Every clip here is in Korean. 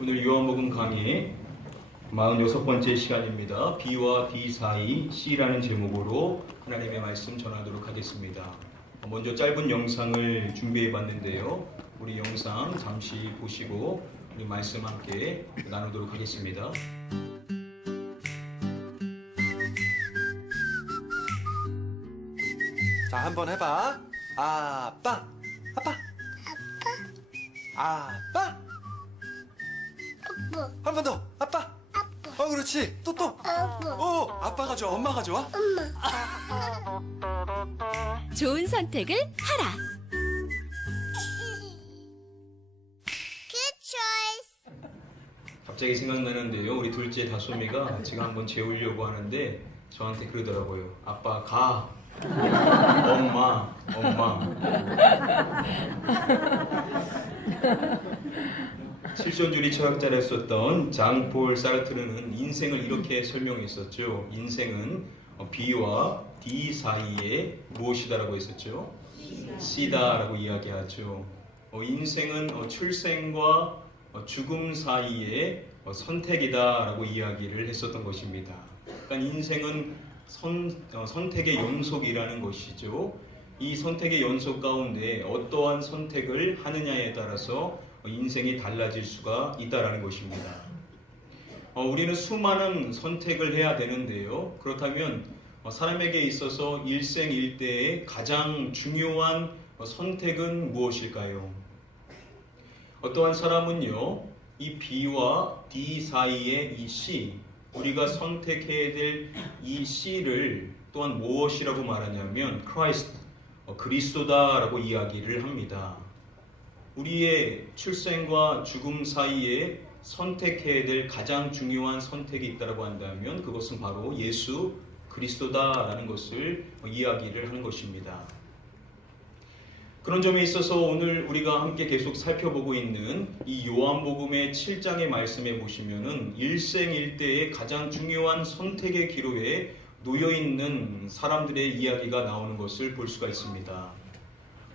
오늘 요한복음 강의 46번째 시간입니다. B와 D 사이 C라는 제목으로 하나님의 말씀 전하도록 하겠습니다. 먼저 짧은 영상을 준비해 봤는데요. 우리 영상 잠시 보시고 우리 말씀 함께 나누도록 하겠습니다. 자, 한번 해봐. 아빠, 아빠, 아빠. 아빠, 한 번 더. 아빠. 아빠, 그렇지. 또. 아빠, 아빠가 좋아. 엄마가 좋아? 엄마. 좋은 선택을 하라. Good choice. 갑자기 생각나는데요. 우리 둘째 다솜이가 제가 한번 재우려고 하는데 저한테 그러더라고요. 아빠 가. 엄마. 실존주의 철학자를 썼던 장폴 사르트르는 인생을 이렇게 설명했었죠. 인생은 B와 D 사이에 무엇이다라고 했었죠? C다라고 이야기하죠. 인생은 출생과 죽음 사이에 선택이다라고 이야기를 했었던 것입니다. 그러니까 인생은 선택의 연속이라는 것이죠. 이 선택의 연속 가운데 어떠한 선택을 하느냐에 따라서 인생이 달라질 수가 있다라는 것입니다. 우리는 수많은 선택을 해야 되는데요. 그렇다면 사람에게 있어서 일생일대의 가장 중요한 선택은 무엇일까요? 어떠한 사람은요, 이 B와 D 사이의 이 C, 우리가 선택해야 될 이 C를 또한 무엇이라고 말하냐면 Christ, 그리스도다라고 이야기를 합니다. 우리의 출생과 죽음 사이에 선택해야 될 가장 중요한 선택이 있다고 한다면 그것은 바로 예수 그리스도다라는 것을 이야기를 하는 것입니다. 그런 점에 있어서 오늘 우리가 함께 계속 살펴보고 있는 이 요한복음의 7장의 말씀에 보시면은 일생일대의 가장 중요한 선택의 기로에 놓여있는 사람들의 이야기가 나오는 것을 볼 수가 있습니다.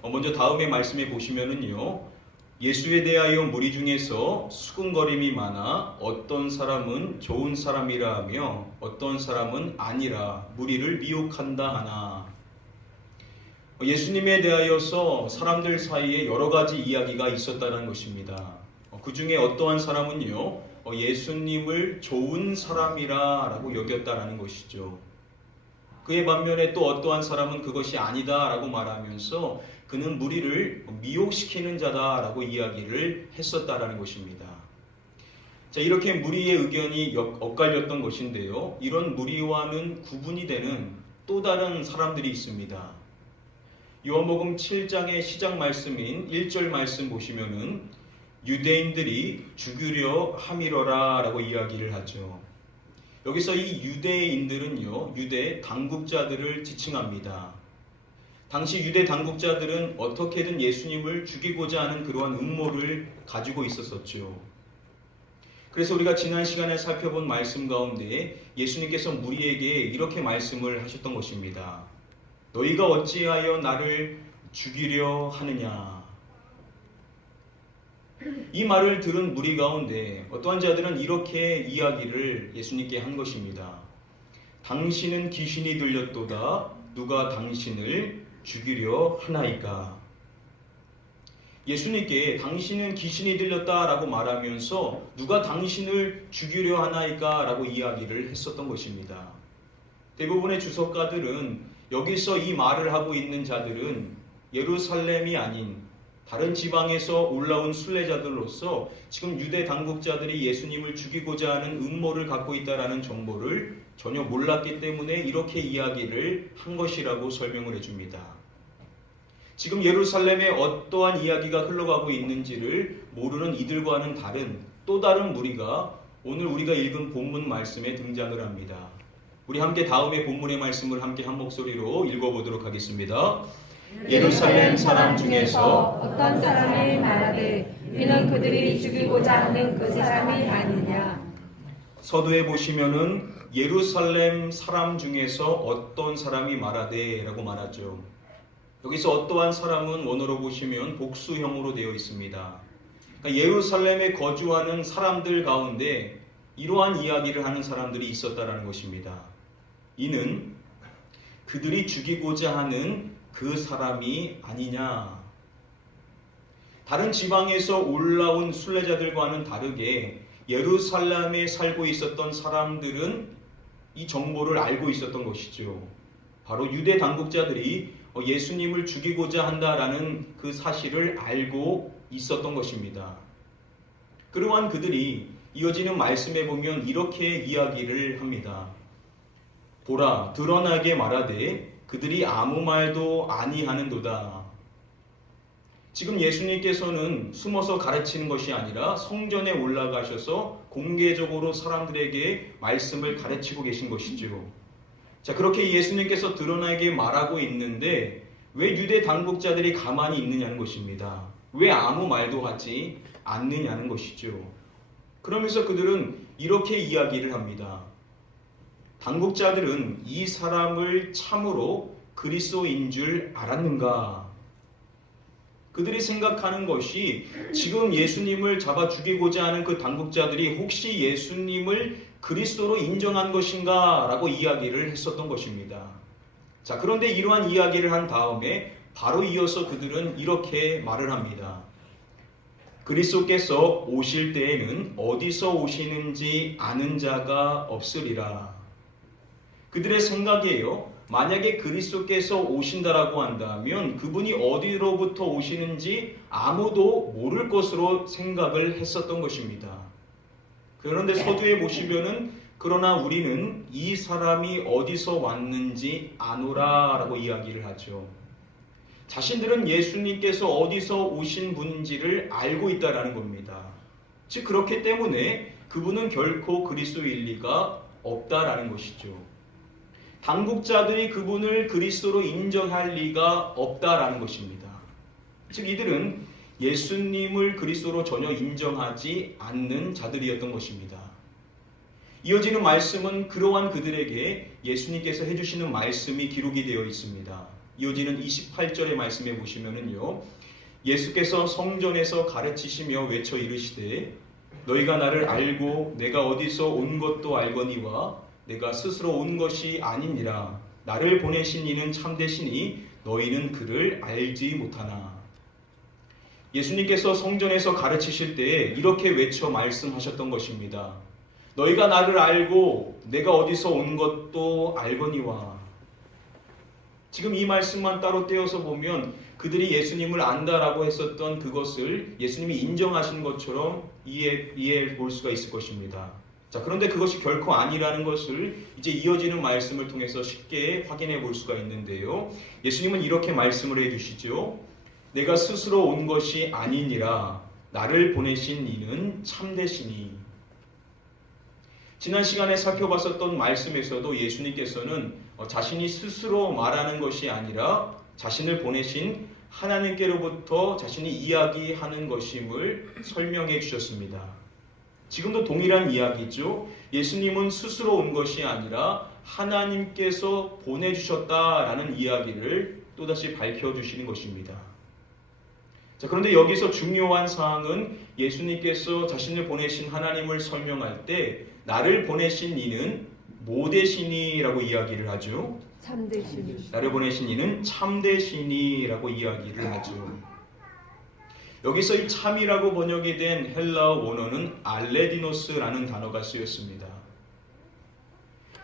먼저 다음의 말씀에 보시면은요, 예수에 대하여 무리 중에서 수군거림이 많아 어떤 사람은 좋은 사람이라 하며 어떤 사람은 아니라 무리를 미혹한다 하나. 예수님에 대하여서 사람들 사이에 여러 가지 이야기가 있었다는 것입니다. 그 중에 어떠한 사람은요, 예수님을 좋은 사람이라 라고 여겼다라는 것이죠. 그의 반면에 또 어떠한 사람은 그것이 아니다 라고 말하면서 그는 무리를 미혹시키는 자다 라고 이야기를 했었다라는 것입니다. 자, 이렇게 무리의 의견이 엇갈렸던 것인데요. 이런 무리와는 구분이 되는 또 다른 사람들이 있습니다. 요한복음 7장의 시작 말씀인 1절 말씀 보시면은 유대인들이 죽이려 함이러라 라고 이야기를 하죠. 여기서 이 유대인들은요, 유대 당국자들을 지칭합니다. 당시 유대 당국자들은 어떻게든 예수님을 죽이고자 하는 그러한 음모를 가지고 있었었죠. 그래서 우리가 지난 시간에 살펴본 말씀 가운데 예수님께서 무리에게 이렇게 말씀을 하셨던 것입니다. 너희가 어찌하여 나를 죽이려 하느냐. 이 말을 들은 무리 가운데 어떠한 자들은 이렇게 이야기를 예수님께 한 것입니다. 당신은 귀신이 들렸도다. 누가 당신을 죽이려 하나이까. 예수님께 당신은 귀신이 들렸다라고 말하면서 누가 당신을 죽이려 하나이까 라고 이야기를 했었던 것입니다. 대부분의 주석가들은 여기서 이 말을 하고 있는 자들은 예루살렘이 아닌 다른 지방에서 올라온 순례자들로서 지금 유대 당국자들이 예수님을 죽이고자 하는 음모를 갖고 있다라는 정보를 전혀 몰랐기 때문에 이렇게 이야기를 한 것이라고 설명을 해줍니다. 지금 예루살렘에 어떠한 이야기가 흘러가고 있는지를 모르는 이들과는 다른 또 다른 무리가 오늘 우리가 읽은 본문 말씀에 등장을 합니다. 우리 함께 다음의 본문의 말씀을 함께 한 목소리로 읽어보도록 하겠습니다. 예루살렘 사람 중에서 어떤 사람이 말하되 이는 그들이 죽이고자 하는 그 사람이 아니냐. 서두에 보시면은 예루살렘 사람 중에서 어떤 사람이 말하되 라고 말하죠. 여기서 어떠한 사람은 원어로 보시면 복수형으로 되어 있습니다. 예루살렘에 거주하는 사람들 가운데 이러한 이야기를 하는 사람들이 있었다라는 것입니다. 이는 그들이 죽이고자 하는 그 사람이 아니냐. 다른 지방에서 올라온 순례자들과는 다르게 예루살렘에 살고 있었던 사람들은 이 정보를 알고 있었던 것이죠. 바로 유대 당국자들이 예수님을 죽이고자 한다라는 그 사실을 알고 있었던 것입니다. 그러한 그들이 이어지는 말씀에 보면 이렇게 이야기를 합니다. 보라, 드러나게 말하되 그들이 아무 말도 아니하는도다. 지금 예수님께서는 숨어서 가르치는 것이 아니라 성전에 올라가셔서 공개적으로 사람들에게 말씀을 가르치고 계신 것이죠. 자, 그렇게 예수님께서 드러나게 말하고 있는데 왜 유대 당국자들이 가만히 있느냐는 것입니다. 왜 아무 말도 하지 않느냐는 것이죠. 그러면서 그들은 이렇게 이야기를 합니다. 당국자들은 이 사람을 참으로 그리스도인 줄 알았는가? 그들이 생각하는 것이 지금 예수님을 잡아 죽이고자 하는 그 당국자들이 혹시 예수님을 그리스도로 인정한 것인가? 라고 이야기를 했었던 것입니다. 자, 그런데 이러한 이야기를 한 다음에 바로 이어서 그들은 이렇게 말을 합니다. 그리스도께서 오실 때에는 어디서 오시는지 아는 자가 없으리라. 그들의 생각이에요. 만약에 그리스도께서 오신다라고 한다면 그분이 어디로부터 오시는지 아무도 모를 것으로 생각을 했었던 것입니다. 그런데 서두에 보시면은 그러나 우리는 이 사람이 어디서 왔는지 아노라 라고 이야기를 하죠. 자신들은 예수님께서 어디서 오신 분인지를 알고 있다라는 겁니다. 즉 그렇기 때문에 그분은 결코 그리스도일 리가 없다라는 것이죠. 당국자들이 그분을 그리스도로 인정할 리가 없다라는 것입니다. 즉 이들은 예수님을 그리스도로 전혀 인정하지 않는 자들이었던 것입니다. 이어지는 말씀은 그러한 그들에게 예수님께서 해주시는 말씀이 기록이 되어 있습니다. 이어지는 28절의 말씀에 보시면은요, 예수께서 성전에서 가르치시며 외쳐 이르시되 너희가 나를 알고 내가 어디서 온 것도 알거니와 내가 스스로 온 것이 아니니라. 나를 보내신 이는 참되시니 너희는 그를 알지 못하나. 예수님께서 성전에서 가르치실 때 이렇게 외쳐 말씀하셨던 것입니다. 너희가 나를 알고 내가 어디서 온 것도 알거니와. 지금 이 말씀만 따로 떼어서 보면 그들이 예수님을 안다라고 했었던 그것을 예수님이 인정하신 것처럼 이해해 볼 수가 있을 것입니다. 자, 그런데 그것이 결코 아니라는 것을 이제 이어지는 말씀을 통해서 쉽게 확인해 볼 수가 있는데요. 예수님은 이렇게 말씀을 해주시죠. 내가 스스로 온 것이 아니니라. 나를 보내신 이는 참되시니. 지난 시간에 살펴봤었던 말씀에서도 예수님께서는 자신이 스스로 말하는 것이 아니라 자신을 보내신 하나님께로부터 자신이 이야기하는 것임을 설명해 주셨습니다. 지금도 동일한 이야기죠. 예수님은 스스로 온 것이 아니라 하나님께서 보내주셨다라는 이야기를 또다시 밝혀주시는 것입니다. 자, 그런데 여기서 중요한 사항은 예수님께서 자신을 보내신 하나님을 설명할 때 나를 보내신 이는 모되시니라고 이야기를 하죠. 참되시니. 나를 보내신 이는 참되시니라고 이야기를 하죠. 여기서 이 참이라고 번역이 된 헬라어 원어는 알레디노스라는 단어가 쓰였습니다.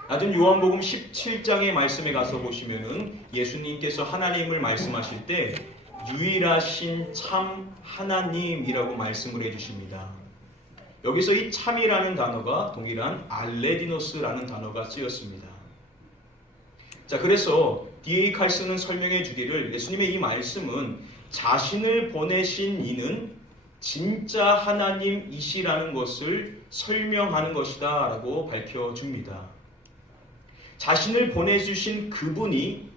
낮은 요한복음 17장의 말씀에 가서 보시면은 예수님께서 하나님을 말씀하실 때 유일하신 참 하나님이라고 말씀을 해주십니다. 여기서 이 참이라는 단어가 동일한 알레디노스라는 단어가 쓰였습니다. 자, 그래서 D.A. 칼슨은 설명해 주기를 예수님의 이 말씀은 자신을 보내신 이는 진짜 하나님이시라는 것을 설명하는 것이다 라고 밝혀줍니다. 자신을 보내주신 그분이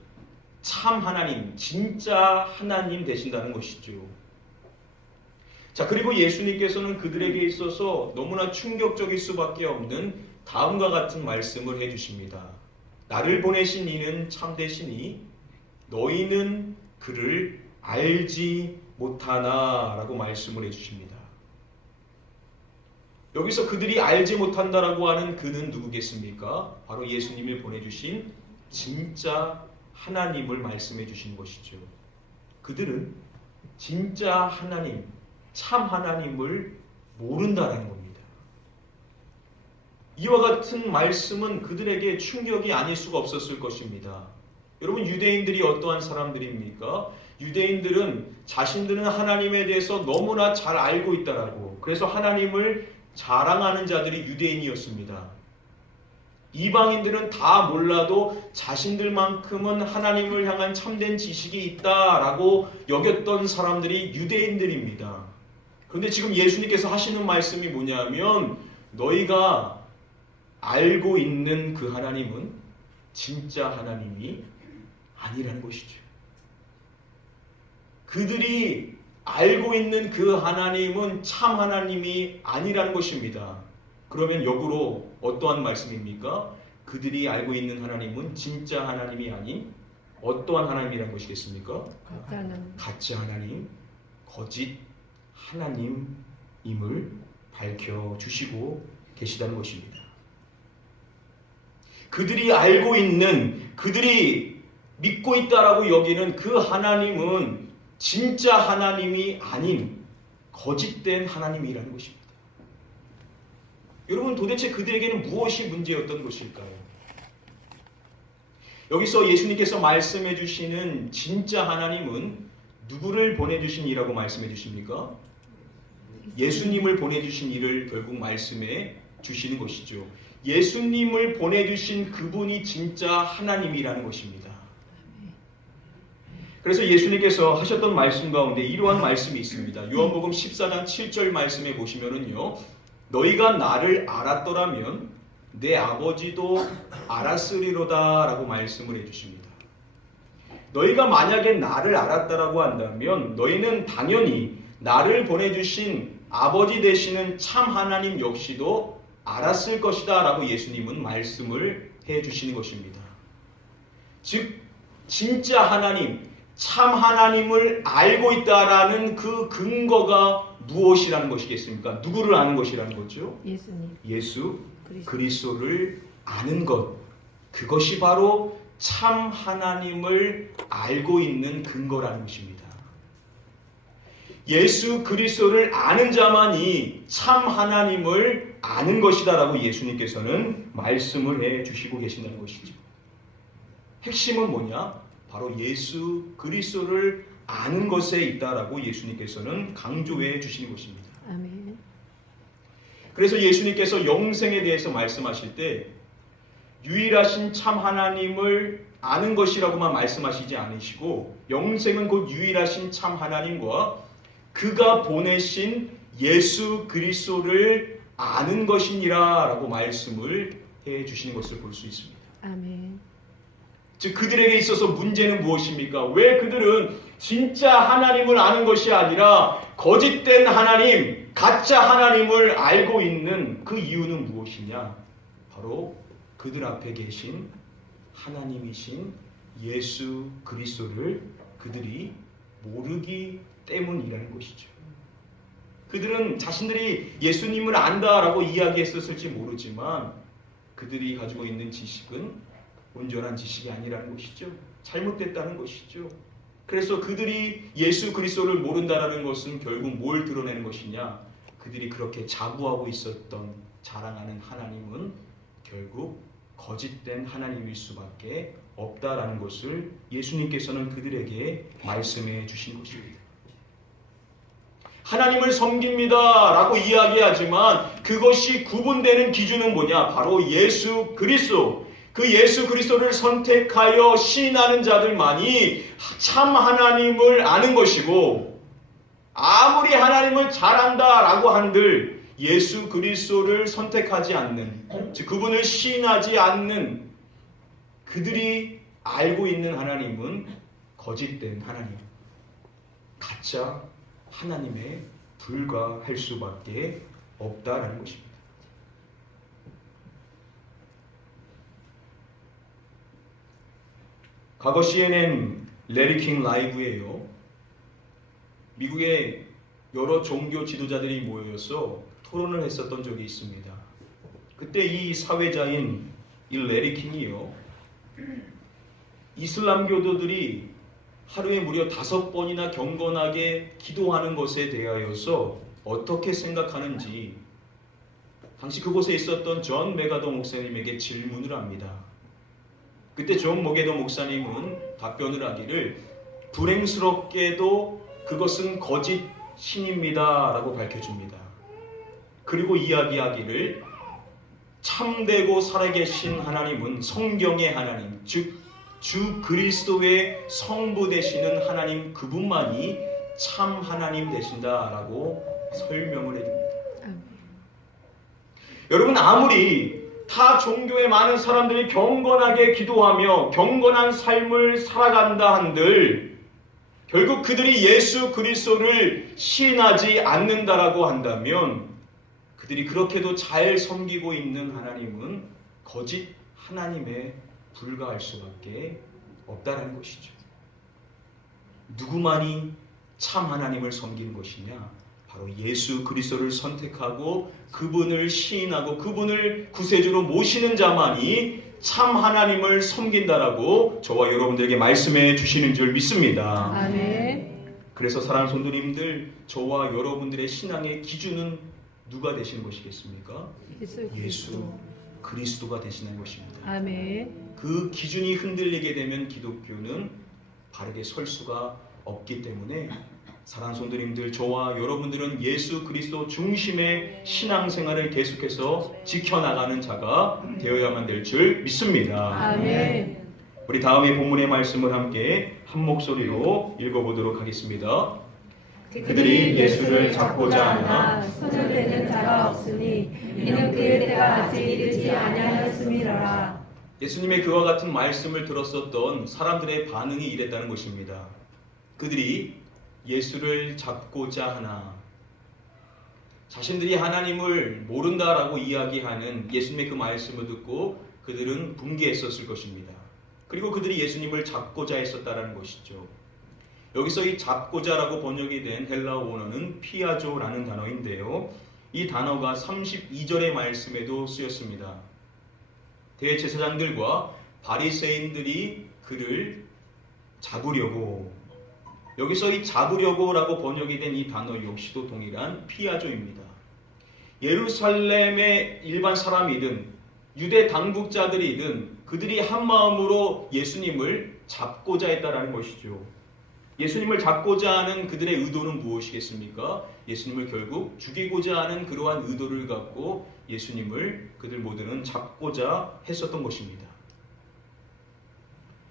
참 하나님, 진짜 하나님 되신다는 것이죠. 자, 그리고 예수님께서는 그들에게 있어서 너무나 충격적일 수밖에 없는 다음과 같은 말씀을 해주십니다. 나를 보내신 이는 참되시니 너희는 그를 알지 못하나 라고 말씀을 해주십니다. 여기서 그들이 알지 못한다라고 하는 그는 누구겠습니까? 바로 예수님을 보내주신 진짜 하나님을 말씀해 주신 것이죠. 그들은 진짜 하나님, 참 하나님을 모른다라는 겁니다. 이와 같은 말씀은 그들에게 충격이 아닐 수가 없었을 것입니다. 여러분, 유대인들이 어떠한 사람들입니까? 유대인들은 자신들은 하나님에 대해서 너무나 잘 알고 있다라고, 그래서 하나님을 자랑하는 자들이 유대인이었습니다. 이방인들은 다 몰라도 자신들만큼은 하나님을 향한 참된 지식이 있다라고 여겼던 사람들이 유대인들입니다. 그런데 지금 예수님께서 하시는 말씀이 뭐냐면, 너희가 알고 있는 그 하나님은 진짜 하나님이 아니라는 것이죠. 그들이 알고 있는 그 하나님은 참 하나님이 아니라는 것입니다. 그러면 역으로 어떠한 말씀입니까? 그들이 알고 있는 하나님은 진짜 하나님이 아닌 어떠한 하나님이라는 것이겠습니까? 가짜 하나님, 거짓 하나님임을 밝혀주시고 계시다는 것입니다. 그들이 알고 있는, 그들이 믿고 있다라고 여기는 그 하나님은 진짜 하나님이 아닌 거짓된 하나님이라는 것입니다. 여러분, 도대체 그들에게는 무엇이 문제였던 것일까요? 여기서 예수님께서 말씀해 주시는 진짜 하나님은 누구를 보내주신 이라고 말씀해 주십니까? 예수님을 보내주신 이를 결국 말씀해 주시는 것이죠. 예수님을 보내주신 그분이 진짜 하나님이라는 것입니다. 그래서 예수님께서 하셨던 말씀 가운데 이러한 말씀이 있습니다. 요한복음 14장 7절 말씀에 보시면은요, 너희가 나를 알았더라면 내 아버지도 알았으리로다 라고 말씀을 해주십니다. 너희가 만약에 나를 알았다라고 한다면 너희는 당연히 나를 보내주신 아버지 되시는 참 하나님 역시도 알았을 것이다 라고 예수님은 말씀을 해주시는 것입니다. 즉 진짜 하나님, 참 하나님을 알고 있다라는 그 근거가 무엇이라는 것이겠습니까? 누구를 아는 것이라는 거죠? 예수님. 예수 그리스도를 아는 것. 그것이 바로 참 하나님을 알고 있는 근거라는 것입니다. 예수 그리스도를 아는 자만이 참 하나님을 아는 것이다라고 예수님께서는 말씀을 해 주시고 계신다는 것이죠. 핵심은 뭐냐? 바로 예수 그리스도를 아는 것에 있다라고 예수님께서는 강조해 주시는 것입니다. 아멘. 그래서 예수님께서 영생에 대해서 말씀하실 때 유일하신 참 하나님을 아는 것이라고만 말씀하시지 않으시고, 영생은 곧 유일하신 참 하나님과 그가 보내신 예수 그리스도를 아는 것이니라 라고 말씀을 해 주시는 것을 볼 수 있습니다. 아멘. 즉 그들에게 있어서 문제는 무엇입니까? 왜 그들은 진짜 하나님을 아는 것이 아니라 거짓된 하나님, 가짜 하나님을 알고 있는 그 이유는 무엇이냐? 바로 그들 앞에 계신 하나님이신 예수 그리스도를 그들이 모르기 때문이라는 것이죠. 그들은 자신들이 예수님을 안다라고 이야기했었을지 모르지만 그들이 가지고 있는 지식은 온전한 지식이 아니라는 것이죠. 잘못됐다는 것이죠. 그래서 그들이 예수 그리스도를 모른다라는 것은 결국 뭘 드러내는 것이냐? 그들이 그렇게 자부하고 있었던, 자랑하는 하나님은 결국 거짓된 하나님일 수밖에 없다라는 것을 예수님께서는 그들에게 말씀해 주신 것입니다. 하나님을 섬깁니다 라고 이야기하지만 그것이 구분되는 기준은 뭐냐? 바로 예수 그리스도. 그 예수 그리스도를 선택하여 시인하는 자들만이 참 하나님을 아는 것이고, 아무리 하나님을 잘 안다라고 한들 예수 그리스도를 선택하지 않는, 즉 그분을 시인하지 않는 그들이 알고 있는 하나님은 거짓된 하나님, 가짜 하나님에 불과할 수밖에 없다라는 것입니다. 과거 CNN 레리킹 라이브예요. 미국의 여러 종교 지도자들이 모여서 토론을 했었던 적이 있습니다. 그때 이 사회자인 이 레리 킹이요, 이슬람 교도들이 하루에 무려 5번이나 경건하게 기도하는 것에 대하여서 어떻게 생각하는지 당시 그곳에 있었던 존 메가더 목사님에게 질문을 합니다. 그때 존 메가더 목사님은 답변을 하기를 불행스럽게도 그것은 거짓 신입니다 라고 밝혀줍니다. 그리고 이야기하기를 참되고 살아계신 하나님은 성경의 하나님, 즉 주 그리스도의 성부 되시는 하나님 그분만이 참 하나님 되신다라고 설명을 해줍니다. 여러분, 아무리 타 종교의 많은 사람들이 경건하게 기도하며 경건한 삶을 살아간다 한들 결국 그들이 예수 그리스도를 시인하지 않는다라고 한다면 그들이 그렇게도 잘 섬기고 있는 하나님은 거짓 하나님에 불과할 수밖에 없다라는 것이죠. 누구만이 참 하나님을 섬기는 것이냐? 바로 예수 그리스도를 선택하고 그분을 시인하고 그분을 구세주로 모시는 자만이 참 하나님을 섬긴다라고 저와 여러분들에게 말씀해 주시는 줄 믿습니다. 아멘. 그래서 사랑하는 성도님들, 저와 여러분들의 신앙의 기준은 누가 되시는 것이겠습니까? 예수 그리스도가 되시는 것입니다. 아멘. 그 기준이 흔들리게 되면 기독교는 바르게 설 수가 없기 때문에 사랑하는 성도님들, 저와 여러분들은 예수 그리스도 중심의 신앙생활을 계속해서 지켜나가는 자가 되어야만 될 줄 믿습니다. 아멘. 우리 다음에 본문의 말씀을 함께 한 목소리로 읽어보도록 하겠습니다. 그들이 예수를 잡고자 하나 손을 대는 자가 없으니 이는 그의 때가 아직 이르지 아니하였음이라. 예수님의 그와 같은 말씀을 들었었던 사람들의 반응이 이랬다는 것입니다. 그들이 예수를 잡고자 하나, 자신들이 하나님을 모른다라고 이야기하는 예수님의 그 말씀을 듣고 그들은 분개했었을 것입니다. 그리고 그들이 예수님을 잡고자 했었다라는 것이죠. 여기서 이 잡고자라고 번역이 된 헬라어 원어는 피아조라는 단어인데요. 이 단어가 32절의 말씀에도 쓰였습니다. 대제사장들과 바리새인들이 그를 잡으려고, 여기서 이 잡으려고라고 번역이 된 이 단어 역시도 동일한 피아조입니다. 예루살렘의 일반 사람이든 유대 당국자들이든 그들이 한 마음으로 예수님을 잡고자 했다라는 것이죠. 예수님을 잡고자 하는 그들의 의도는 무엇이겠습니까? 예수님을 결국 죽이고자 하는 그러한 의도를 갖고 예수님을 그들 모두는 잡고자 했었던 것입니다.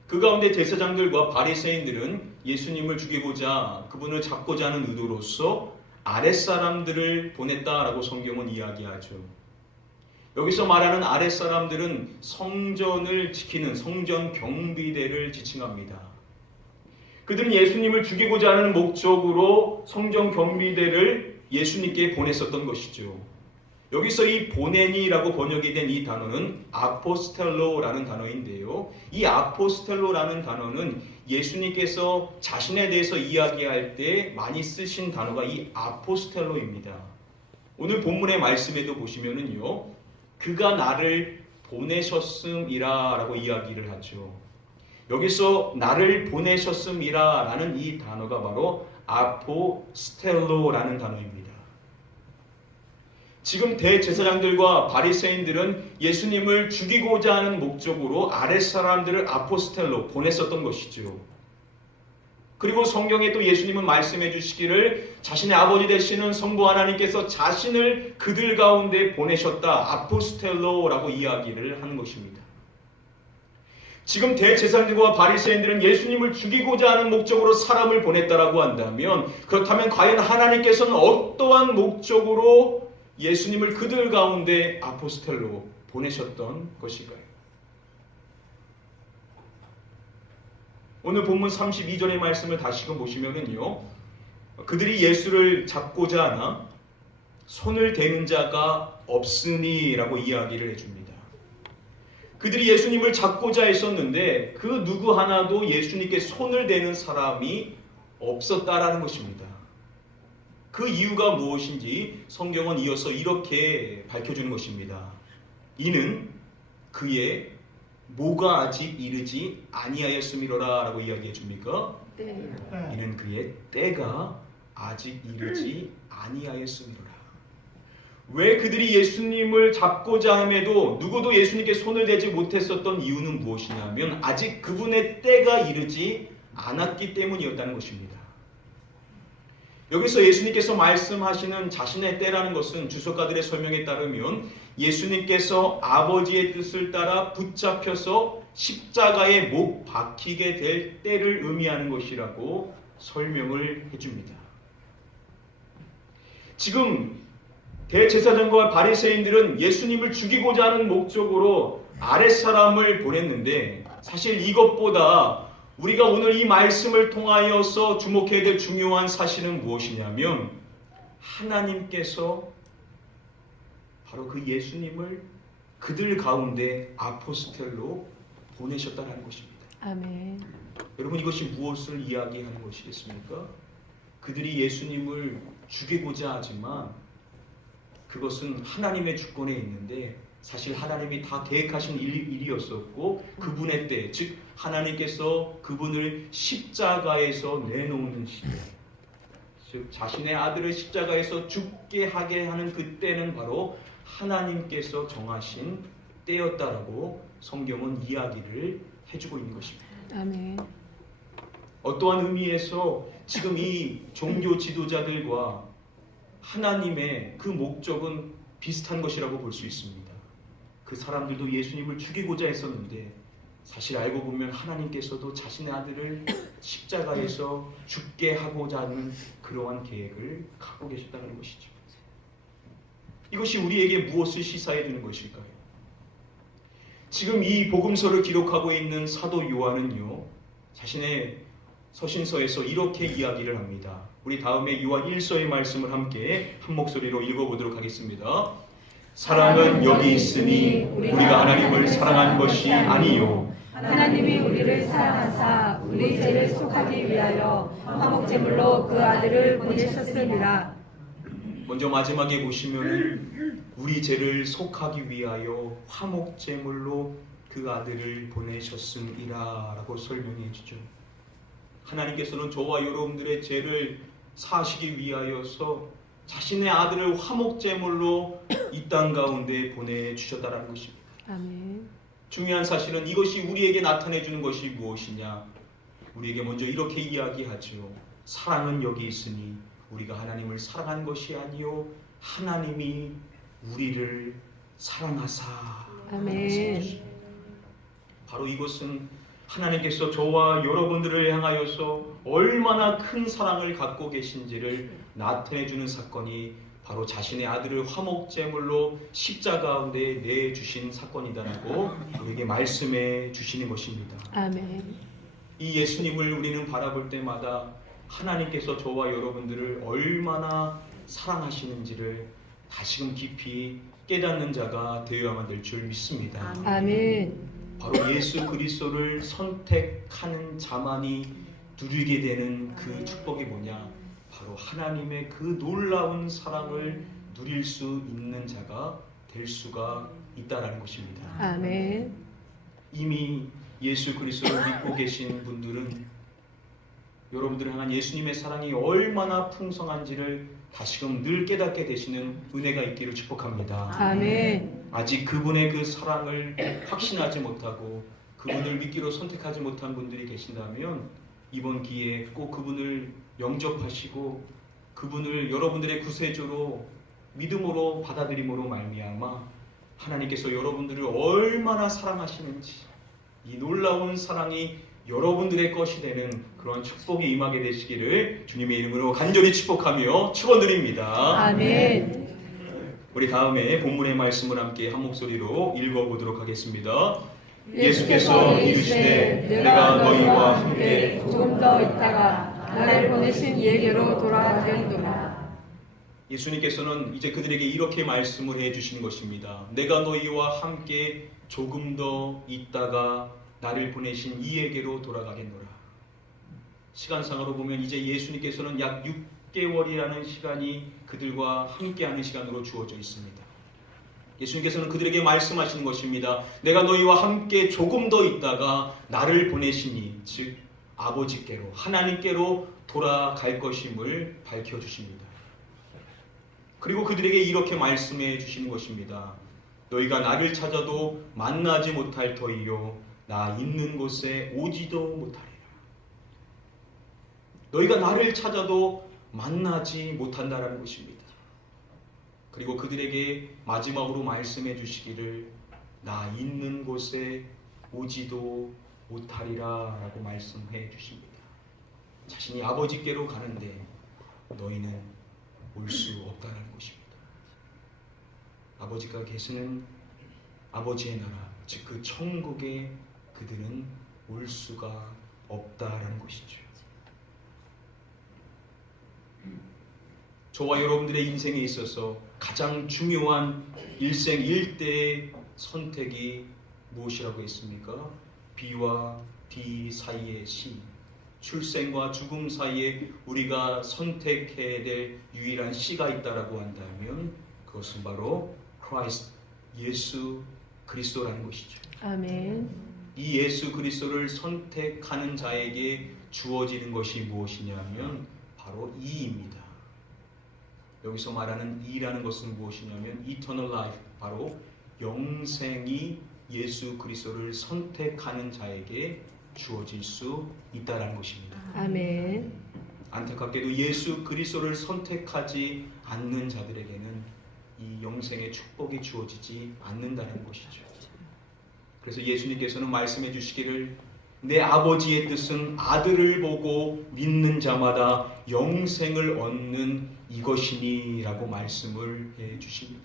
그 가운데 제사장들과 바리새인들은 예수님을 죽이고자 그분을 잡고자 하는 의도로서 아랫사람들을 보냈다라고 성경은 이야기하죠. 여기서 말하는 아랫사람들은 성전을 지키는 성전 경비대를 지칭합니다. 그들은 예수님을 죽이고자 하는 목적으로 성전 경비대를 예수님께 보냈었던 것이죠. 여기서 이 보내니라고 번역이 된 이 단어는 아포스텔로라는 단어인데요. 이 아포스텔로라는 단어는 예수님께서 자신에 대해서 이야기할 때 많이 쓰신 단어가 이 아포스텔로입니다. 오늘 본문의 말씀에도 보시면은요, 그가 나를 보내셨음이라 라고 이야기를 하죠. 여기서 나를 보내셨음이라 라는 이 단어가 바로 아포스텔로라는 단어입니다. 지금 대제사장들과 바리새인들은 예수님을 죽이고자 하는 목적으로 아랫사람들을 아포스텔로 보냈었던 것이죠. 그리고 성경에 또 예수님은 말씀해 주시기를 자신의 아버지 되시는 성부 하나님께서 자신을 그들 가운데 보내셨다, 아포스텔로라고 이야기를 하는 것입니다. 지금 대제사장들과 바리새인들은 예수님을 죽이고자 하는 목적으로 사람을 보냈다라고 한다면, 그렇다면 과연 하나님께서는 어떠한 목적으로 예수님을 그들 가운데 아포스텔로 보내셨던 것일까요? 오늘 본문 32절의 말씀을 다시금 보시면은요, 그들이 예수를 잡고자 하나 손을 대는 자가 없으니라고 이야기를 해줍니다. 그들이 예수님을 잡고자 했었는데 그 누구 하나도 예수님께 손을 대는 사람이 없었다라는 것입니다. 그 이유가 무엇인지 성경은 이어서 이렇게 밝혀주는 것입니다. 이는 그의 뭐가 아직 이르지 아니하였음이로라 라고 이야기해 줍니까? 네. 이는 그의 때가 아직 이르지 아니하였음이로라. 왜 그들이 예수님을 잡고자 함에도 누구도 예수님께 손을 대지 못했었던 이유는 무엇이냐면 아직 그분의 때가 이르지 않았기 때문이었다는 것입니다. 여기서 예수님께서 말씀하시는 자신의 때라는 것은 주석가들의 설명에 따르면 예수님께서 아버지의 뜻을 따라 붙잡혀서 십자가에 못 박히게 될 때를 의미하는 것이라고 설명을 해줍니다. 지금 대제사장과 바리새인들은 예수님을 죽이고자 하는 목적으로 아랫사람을 보냈는데 사실 이것보다 우리가 오늘 이 말씀을 통하여서 주목해야 될 중요한 사실은 무엇이냐면 하나님께서 바로 그 예수님을 그들 가운데 아포스텔로 보내셨다는 것입니다. 아멘. 여러분 이것이 무엇을 이야기하는 것이겠습니까? 그들이 예수님을 죽이고자 하지만 그것은 하나님의 주권에 있는데 사실 하나님이 다 계획하신 일이었었고 그분의 때, 즉 하나님께서 그분을 십자가에서 내놓는 시대, 즉 자신의 아들을 십자가에서 죽게 하게 하는 그 때는 바로 하나님께서 정하신 때였다라고 성경은 이야기를 해주고 있는 것입니다. 아멘. 어떠한 의미에서 지금 이 종교 지도자들과 하나님의 그 목적은 비슷한 것이라고 볼 수 있습니다. 그 사람들도 예수님을 죽이고자 했었는데 사실 알고 보면 하나님께서도 자신의 아들을 십자가에서 죽게 하고자 하는 그러한 계획을 갖고 계셨다는 것이죠. 이것이 우리에게 무엇을 시사해 주는 것일까요? 지금 이 복음서를 기록하고 있는 사도 요한은요, 자신의 서신서에서 이렇게 이야기를 합니다. 우리 다음에 요한 1서의 말씀을 함께 한 목소리로 읽어보도록 하겠습니다. 사랑은 여기 있으니 우리가 하나님을 사랑한 것이 아니요 하나님이 우리를 사랑하사 우리 죄를 속하기 위하여 화목제물로 그 아들을 보내셨습니다. 먼저 마지막에 보시면 우리 죄를 속하기 위하여 화목제물로 그 아들을 보내셨음이라 라고 설명해 주죠. 하나님께서는 저와 여러분들의 죄를 사하시기 위하여서 자신의 아들을 화목제물로 이 땅 가운데 보내주셨다는 것입니다. 아멘. 중요한 사실은 이것이 우리에게 나타내주는 것이 무엇이냐? 우리에게 먼저 이렇게 이야기하죠. 사랑은 여기 있으니 우리가 하나님을 사랑한 것이 아니요 하나님이 우리를 사랑하사. 아멘. 바로 이것은 하나님께서 저와 여러분들을 향하여서 얼마나 큰 사랑을 갖고 계신지를 나타내주는 사건이 바로 자신의 아들을 화목제물로 십자가 가운데 내주신 사건이다라고 우리에게 말씀해 주시는 것입니다. 아멘. 이 예수님을 우리는 바라볼 때마다 하나님께서 저와 여러분들을 얼마나 사랑하시는지를 다시금 깊이 깨닫는 자가 되어야만 될 줄 믿습니다. 아멘. 바로 예수 그리스도를 선택하는 자만이 누리게 되는 그 축복이 뭐냐? 바로 하나님의 그 놀라운 사랑을 누릴 수 있는 자가 될 수가 있다라는 것입니다. 아멘. 이미 예수 그리스도를 믿고 계신 분들은 여러분들을 향한 예수님의 사랑이 얼마나 풍성한지를 다시금 늘 깨닫게 되시는 은혜가 있기를 축복합니다. 아멘. 아직 그분의 그 사랑을 확신하지 못하고 그분을 믿기로 선택하지 못한 분들이 계신다면 이번 기회에 꼭 그분을 영접하시고 그분을 여러분들의 구세주로 믿음으로 받아들임으로 말미암아 하나님께서 여러분들을 얼마나 사랑하시는지 이 놀라운 사랑이 여러분들의 것이 되는 그런 축복이 임하게 되시기를 주님의 이름으로 간절히 축복하며 축원드립니다. 아멘. 우리 다음에 본문의 말씀을 함께 한 목소리로 읽어보도록 하겠습니다. 예수께서 이르시되 내가 너희와 함께 조금 더 있다가 나를 보내신 이에게로 돌아가겠노라. 예수님께서는 이제 그들에게 이렇게 말씀을 해주시는 것입니다. 내가 너희와 함께 조금 더 있다가 나를 보내신 이에게로 돌아가겠노라. 시간상으로 보면 이제 예수님께서는 약 6개월이라는 시간이 그들과 함께하는 시간으로 주어져 있습니다. 예수님께서는 그들에게 말씀하시는 것입니다. 내가 너희와 함께 조금 더 있다가 나를 보내시니 즉 아버지께로 하나님께로 돌아갈 것임을 밝혀주십니다. 그리고 그들에게 이렇게 말씀해 주시는 것입니다. 너희가 나를 찾아도 만나지 못할 터이요 나 있는 곳에 오지도 못하리라. 너희가 나를 찾아도 만나지 못한다라는 것입니다. 그리고 그들에게 마지막으로 말씀해 주시기를 나 있는 곳에 오지도 못하리라 라고 말씀해 주십니다. 자신이 아버지께로 가는데 너희는 올 수 없다라는 것입니다. 아버지가 계시는 아버지의 나라, 즉 그 천국에 그들은 올 수가 없다라는 것이죠. 저와 여러분들의 인생에 있어서 가장 중요한 일생일대의 선택이 무엇이라고 했습니까? B와 D 사이의 시, 출생과 죽음 사이에 우리가 선택해야 될 유일한 시가 있다라고 한다면 그것은 바로 Christ, 예수 그리스도라는 것이죠. 아멘. 이 예수 그리스도를 선택하는 자에게 주어지는 것이 무엇이냐면 바로 이입니다. 여기서 말하는 이라는 것은 무엇이냐면 eternal life, 바로 영생이 예수 그리스도를 선택하는 자에게 주어질 수 있다라는 것입니다. 아멘. 안타깝게도 예수 그리스도를 선택하지 않는 자들에게는 이 영생의 축복이 주어지지 않는다는 것이죠. 그래서 예수님께서는 말씀해 주시기를 내 아버지의 뜻은 아들을 보고 믿는 자마다 영생을 얻는 이것이니 라고 말씀을 해 주십니다.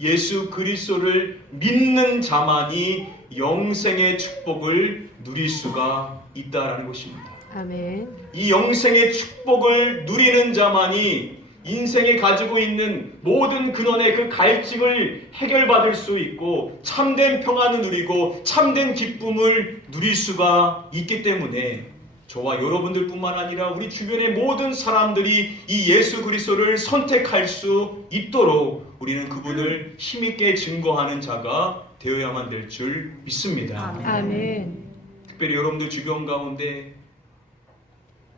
예수 그리스도를 믿는 자만이 영생의 축복을 누릴 수가 있다라는 것입니다. 아멘. 이 영생의 축복을 누리는 자만이 인생에 가지고 있는 모든 근원의 그 갈증을 해결받을 수 있고 참된 평안을 누리고 참된 기쁨을 누릴 수가 있기 때문에 저와 여러분들뿐만 아니라 우리 주변의 모든 사람들이 이 예수 그리스도를 선택할 수 있도록 우리는 그분을 힘있게 증거하는 자가 되어야만 될 줄 믿습니다. 아멘. 특별히 여러분들 주변 가운데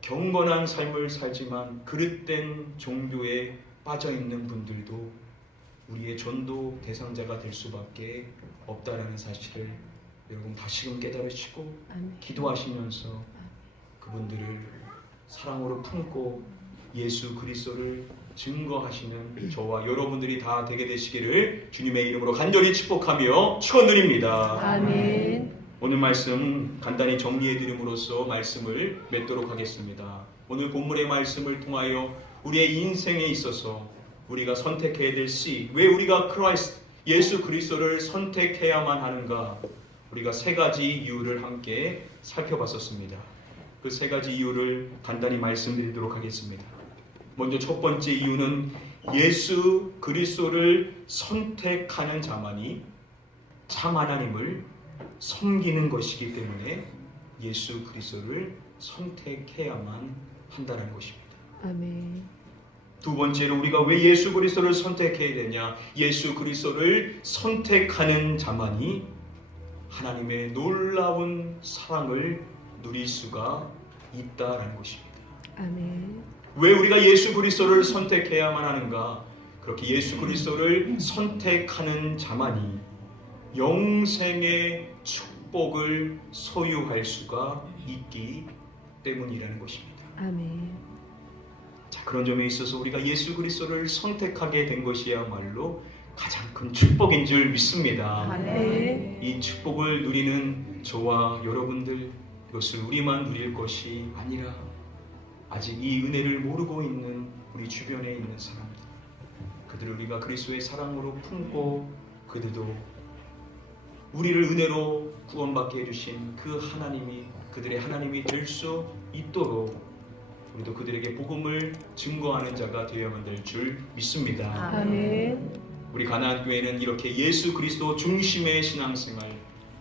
경건한 삶을 살지만 그릇된 종교에 빠져있는 분들도 우리의 전도 대상자가 될 수밖에 없다라는 사실을 여러분 다시금 깨달으시고 기도하시면서 그분들을 사랑으로 품고 예수 그리스도를 증거하시는 저와 여러분들이 다 되게 되시기를 주님의 이름으로 간절히 축복하며 축원드립니다. 아멘. 오늘 말씀 간단히 정리해 드림으로써 말씀을 맺도록 하겠습니다. 오늘 본문의 말씀을 통하여 우리의 인생에 있어서 우리가 선택해야 될 C, 왜 우리가 크라이스트, 예수 그리스도를 선택해야만 하는가, 우리가 세 가지 이유를 함께 살펴봤었습니다. 그 세 가지 이유를 간단히 말씀드리도록 하겠습니다. 먼저 첫 번째 이유는 예수 그리스도를 선택하는 자만이 참 하나님을 섬기는 것이기 때문에 예수 그리스도를 선택해야만 한다는 것입니다. 아멘. 두 번째로 우리가 왜 예수 그리스도를 선택해야 되냐? 예수 그리스도를 선택하는 자만이 하나님의 놀라운 사랑을 누릴 수가 있다라는 것입니다. 아멘. 왜 우리가 예수 그리스도를 선택해야만 하는가? 그렇게 예수 그리스도를 선택하는 자만이 영생의 축복을 소유할 수가 있기 때문이라는 것입니다. 아멘. 자, 그런 점에 있어서 우리가 예수 그리스도를 선택하게 된 것이야말로 가장 큰 축복인 줄 믿습니다. 아멘. 이 축복을 누리는 저와 여러분들, 이것을 우리만 누릴 것이 아니라 아직 이 은혜를 모르고 있는 우리 주변에 있는 사람들, 그들을 우리가 그리스도의 사랑으로 품고 그들도 우리를 은혜로 구원받게 해주신 그 하나님이 그들의 하나님이 될 수 있도록 우리도 그들에게 복음을 증거하는 자가 되어야만 될 줄 믿습니다. 아멘. 우리 가나안 교회는 이렇게 예수 그리스도 중심의 신앙생활,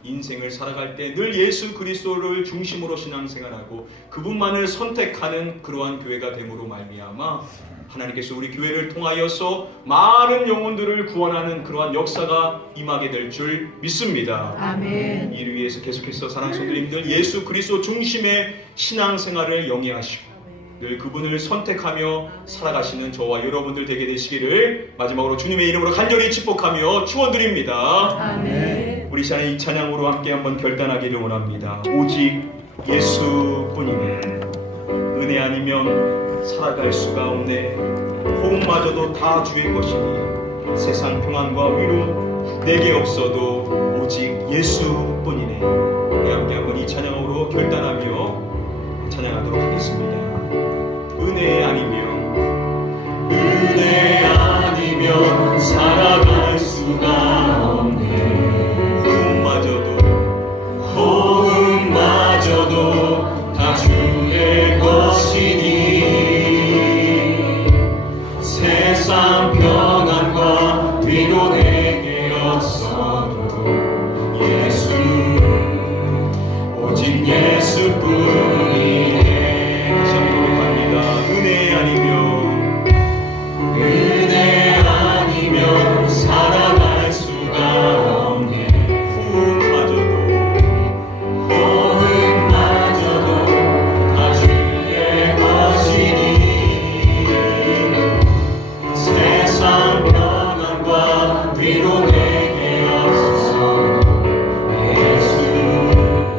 인생을 살아갈 때 늘 예수 그리스도를 중심으로 신앙생활하고 그분만을 선택하는 그러한 교회가 됨으로 말미암아 하나님께서 우리 교회를 통하여서 많은 영혼들을 구원하는 그러한 역사가 임하게 될 줄 믿습니다. 아멘. 이를 위해서 계속해서 사랑하는 성도님들 예수 그리스도 중심의 신앙생활을 영위하시고 늘 그분을 선택하며 살아가시는 저와 여러분들 되게 되시기를 마지막으로 주님의 이름으로 간절히 축복하며 축원드립니다. 아멘. 우리 시간에 이 찬양으로 함께 한번 결단하기를 원합니다. 오직 예수뿐이네. 은혜 아니면 살아갈 수가 없네. 호흡마저도 다 주의 것이니 세상 평안과 위로 내게 없어도 오직 예수뿐이네. 우리 함께 한번 이 찬양으로 결단하며 찬양하도록 하겠습니다. 은혜 아니면 살아갈 수가 없네. 호흡마저도 다 주의 것이니 세상 평안과 위로 내게 없어도 예수 오직 예수뿐이네. 다시 한번 고백합니다. 은혜 아니면 살아갈 수가 없네. 호흡마저도 다 주의 것이니 세상 평안과 위로 내게 없어 예수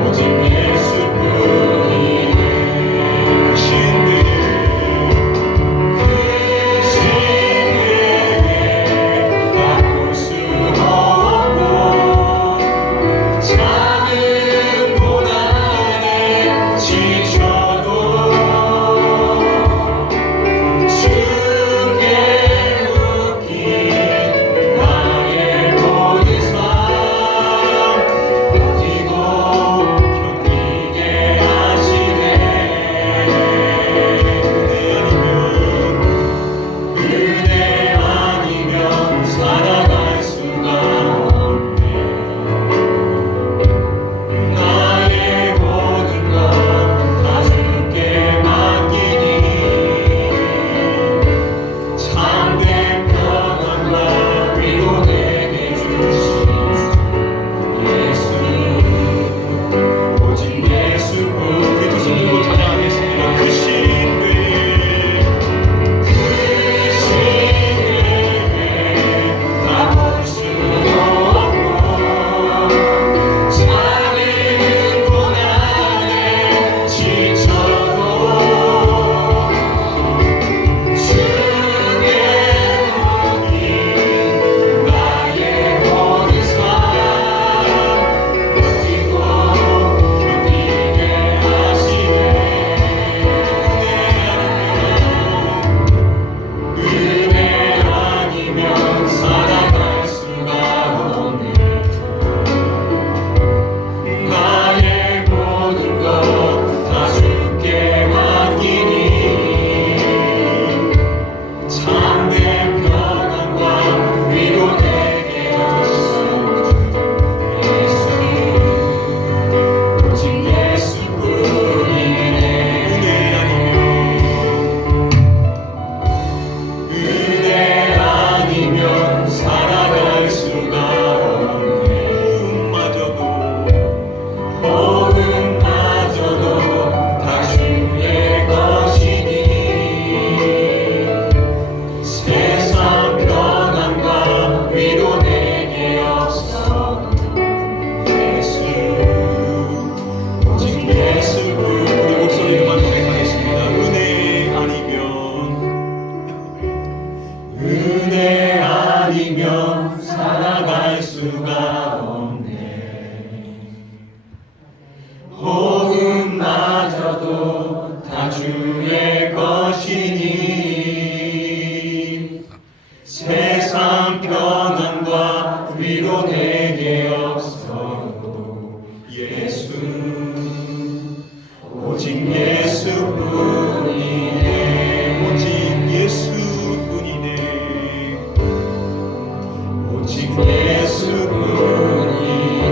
오직 예수뿐이네. 예수뿐이네.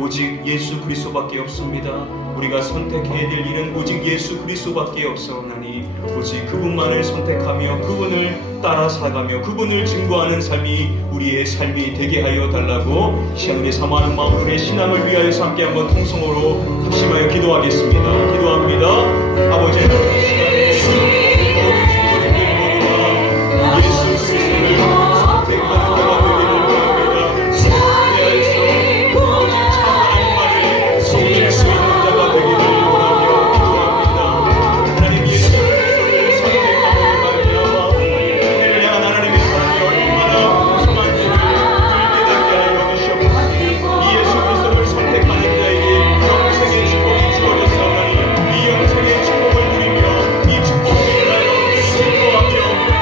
오직 예수 그리스도밖에 없습니다. 우리가 선택해야 될 일은 오직 예수 그리스도밖에 없사오나니 오직 그분만을 선택하며 그분을 따라 살아가며 그분을 증거하는 삶이 우리의 삶이 되게 하여 달라고 시간에 사모하는 마음으로 우리의 신앙을 위하여서 함께 한번 통성으로 합심하여 기도하겠습니다. 기도합니다. 아버지 하나님, 이 시간에 모든 친구들 모두가 예수 그리스도를 선택하는 자가 되기를 원합니다. 그리하여서 오직 참 하나님만을 섬길 수 있는 자가 되기를 원하며 기도합니다. 하나님 예수 그리스도를 선택함으로 말미암아 우리를 향한 하나님의 사랑이 얼마나 풍성한지를 깨닫게 하여 주시옵소서. 이 예수 그리스도를 선택하는 자에게 영생의 축복이 주어졌사오니 이 영생의 축복을 누리며 이 축복을 인하여 즐거워하며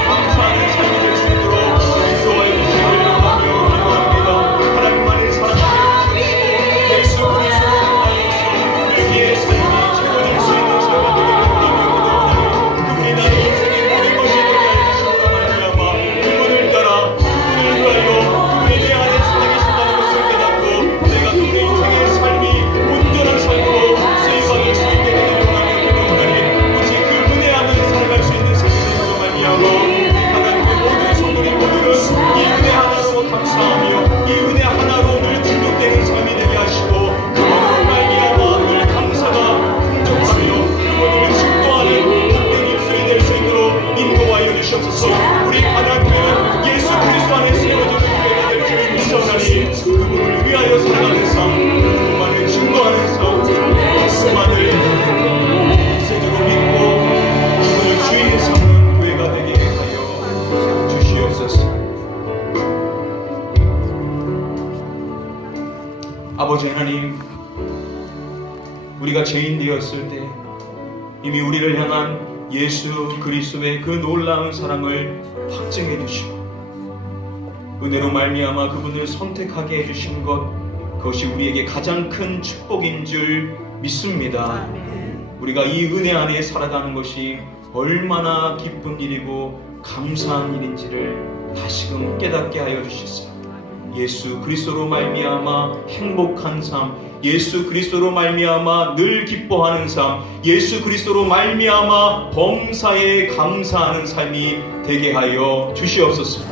감사하는 삶이 될 수 있도록 인도하여 주시기를 원하며 기도합니다. 하나님만을 사랑하여 주시옵소서. 예수 그리스도를 통하여서 우리의 삶이 채워질 수 있는 삶이 되기를 원하며 기도하니 그분이 나의 인생의 모든 것이 되게 하여 주시므로 말미암아 그분을 따라 그분을 위하여 그분이 내 안에 살아계신다는 것을 깨닫고 내가 그분의 인생의 삶이 온전한 삶으로 쓰임받을 수 있게 되기를 원하며 기도하니 오직 그 은혜 안에 살아갈 수 있는 삶이 되므로 말미암아 하나님의 모든 성도님 모두는 이 은혜 하나로 감사하며 이 은혜 하나로 늘 충족되는 삶이 되게 하시고 그분으로 말미암아 늘 감사가 풍족하며 그분을 증거하는 복된 입술이 될 수 있도록 인도하여 주시옵소서. 우리 하나님은 예수 그리스도 안에 세워져 교회가 될 줄 믿사오나니 그분을 위하여 살아가는 삶, 그분만을 증거하는 삶, 그분만을 실제로 믿고 그분을 주인 삼는 교회가 되게 하여 주시옵소서. 아버지 하나님, 우리가 죄인 되었을 때 이미 우리를 향한 예수 그리스도의 그 놀라운 사랑을 확증해 주시고 은혜로 말미암아 그분을 선택하게 해주신 것, 그것이 우리에게 가장 큰 축복인 줄 믿습니다. 우리가 이 은혜 안에 살아가는 것이 얼마나 기쁜 일이고 감사한 일인지를 다시금 깨닫게 하여 주시옵소서. 예수 그리스도로 말미암아 행복한 삶, 예수 그리스도로 말미암아 늘 기뻐하는 삶, 예수 그리스도로 말미암아 범사에 감사하는 삶이 되게 하여 주시옵소서.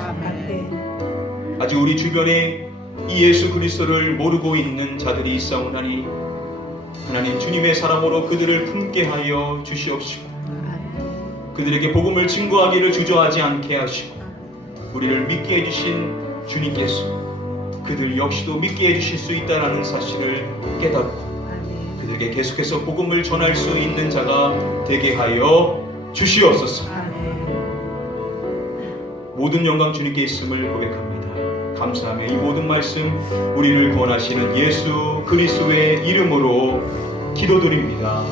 아직 우리 주변에 이 예수 그리스도를 모르고 있는 자들이 있사오나니 하나님 주님의 사랑으로 그들을 품게 하여 주시옵시고 그들에게 복음을 증거하기를 주저하지 않게 하시고 우리를 믿게 해주신 주님께서 그들 역시도 믿게 해주실 수 있다는 사실을 깨닫고 그들에게 계속해서 복음을 전할 수 있는 자가 되게 하여 주시옵소서. 모든 영광 주님께 있음을 고백합니다. 감사하며 이 모든 말씀 우리를 구원하시는 예수 그리스도의 이름으로 기도드립니다.